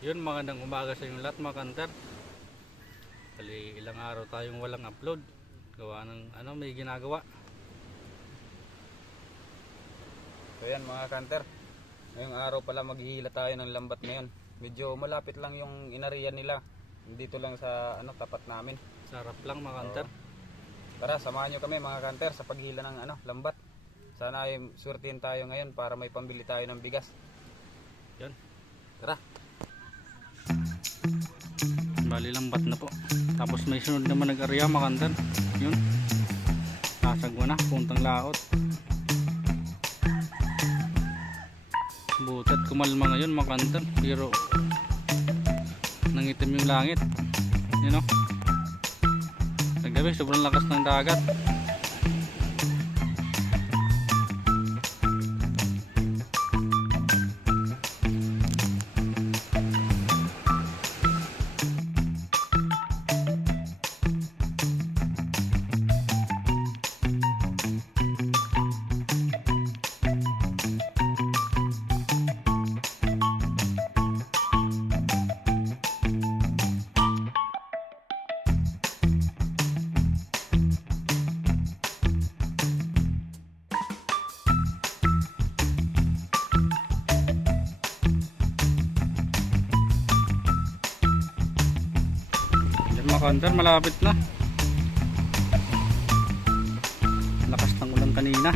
Yun, magandang umaga sa inyo lahat mga kanter. Bali, ilang araw tayong walang upload. Gawa ng may ginagawa. So yan mga kanter, ngayong araw pala maghihila tayo ng lambat ngayon. Medyo malapit lang yung inariyan nila. Dito lang sa tapat namin. Sarap lang mga kanter. Tara, samahan nyo kami mga kanter sa paghila ng lambat. Sana ay surtin tayo ngayon para may pambili tayo ng bigas. Yan. Tara. Bali lambat na po. Tapos may sunod naman nag-area mga kanter. Yun. Sasagwa na, puntang laot. Butat kumalma ngayon mga kanter. Pero nangitim yung langit. Yun o. Naggabi, sobrang lakas ng dagat. Mga kanter, malapit na. Lakas ng ulan kanina.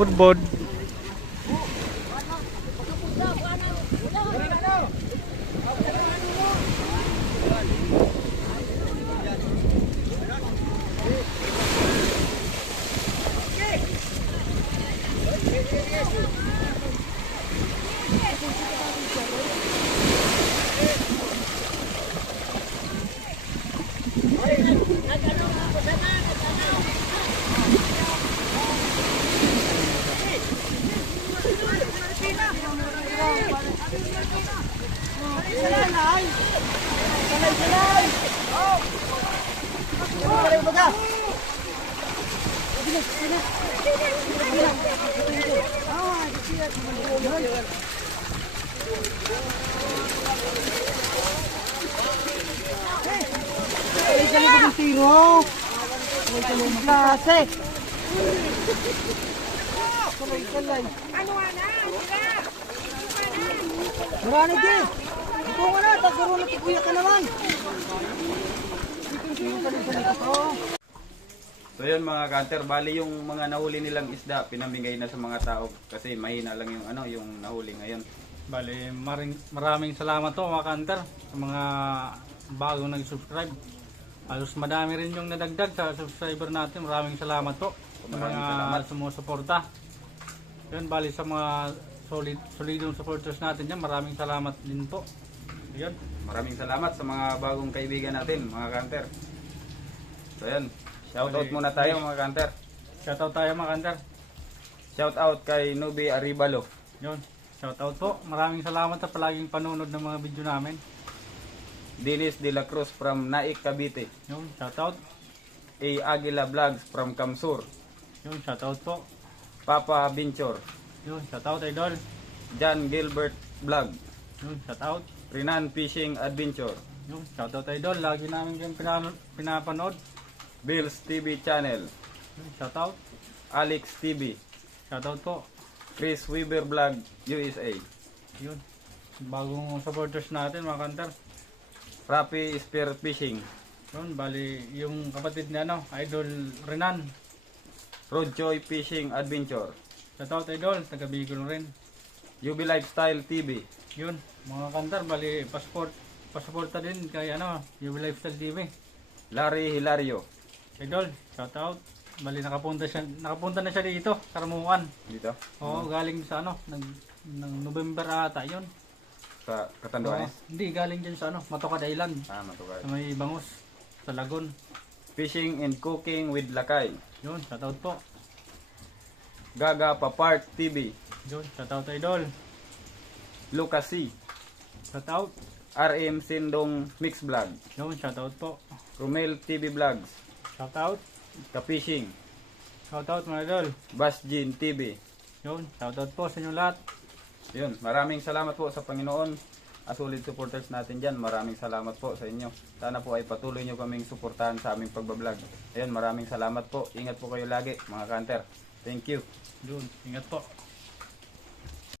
Budbod. Tiro. Klase. Ano na? Marami din. Ito ka na, taguro na tikuya ka naman. So yun mga kanter, bali yung mga nahuli nilang isda, pinamigay na sa mga tao kasi mahina lang yung yung nahuli ngayon. Bali, maraming salamat po mga kanter sa mga bagong nag-subscribe. Halos madami rin yung nadagdag sa subscriber natin. Maraming salamat po sa Maraming mga salamat. sumusuporta. Yun, bali sa mga solidong supporters natin dyan, maraming salamat din po. Yun. Maraming salamat sa mga bagong kaibigan natin mga kanter. So yun, shoutout muna tayo mga kanter. Shoutout tayo mga kanter. Shoutout kay Nubi Aribalo. Yun, shoutout po. Maraming salamat sa palaging panunod ng mga video namin. Dennis De La Cruz from Naik, Cavite. Yun, shoutout. A. Aguila Vlogs from Kamsur. Yun, shoutout po. Papa Binchor. Yun, shoutout idol. John Gilbert Vlog. Yun, shoutout. Renan Fishing Adventure. Yun, shoutout idol. Lagi namin kayong pinapanood. Bills TV Channel. Yun, shoutout. Alex TV. Shoutout po. Chris Weaver Vlog USA. Yun. Bagong supporters natin mga kanter. Rapi Spear Fishing. Yun, bali yung kapatid ni Idol Renan. Rodjoy Fishing Adventure. Shoutout idol, taga Bicol rin. UB Lifestyle TV. Yun, mga kanter, bali pasuporta din kay UB Lifestyle TV. Larry Hilario. Idol, shoutout. Bali nakapunta na siya dito, Karamuan. Dito. Oo, galing sa ng November ata yun. Sa Catanduanes. Hindi, galing dyan sa Matokad Island. Matugay. Sa may bangus, sa Lagon. Fishing and Cooking with Lakay. Yun, shoutout po. Gaga Papart TV. Yun, shoutout idol. Lucas C. Shoutout. RM Sindong Mix Vlog. Yun, shoutout po. Romel TV Vlogs. Shoutout. Ka-Fishing. Shoutout mga idol. Basjin TV. Yun, shoutout po sa inyo lahat. Yun, maraming salamat po sa Panginoon. Solid supporters natin dyan. Maraming salamat po sa inyo. Sana po ay patuloy nyo kaming suportahan sa aming pagbablog. Ayun, maraming salamat po. Ingat po kayo lagi mga kanter. Thank you. Yun, ingat po.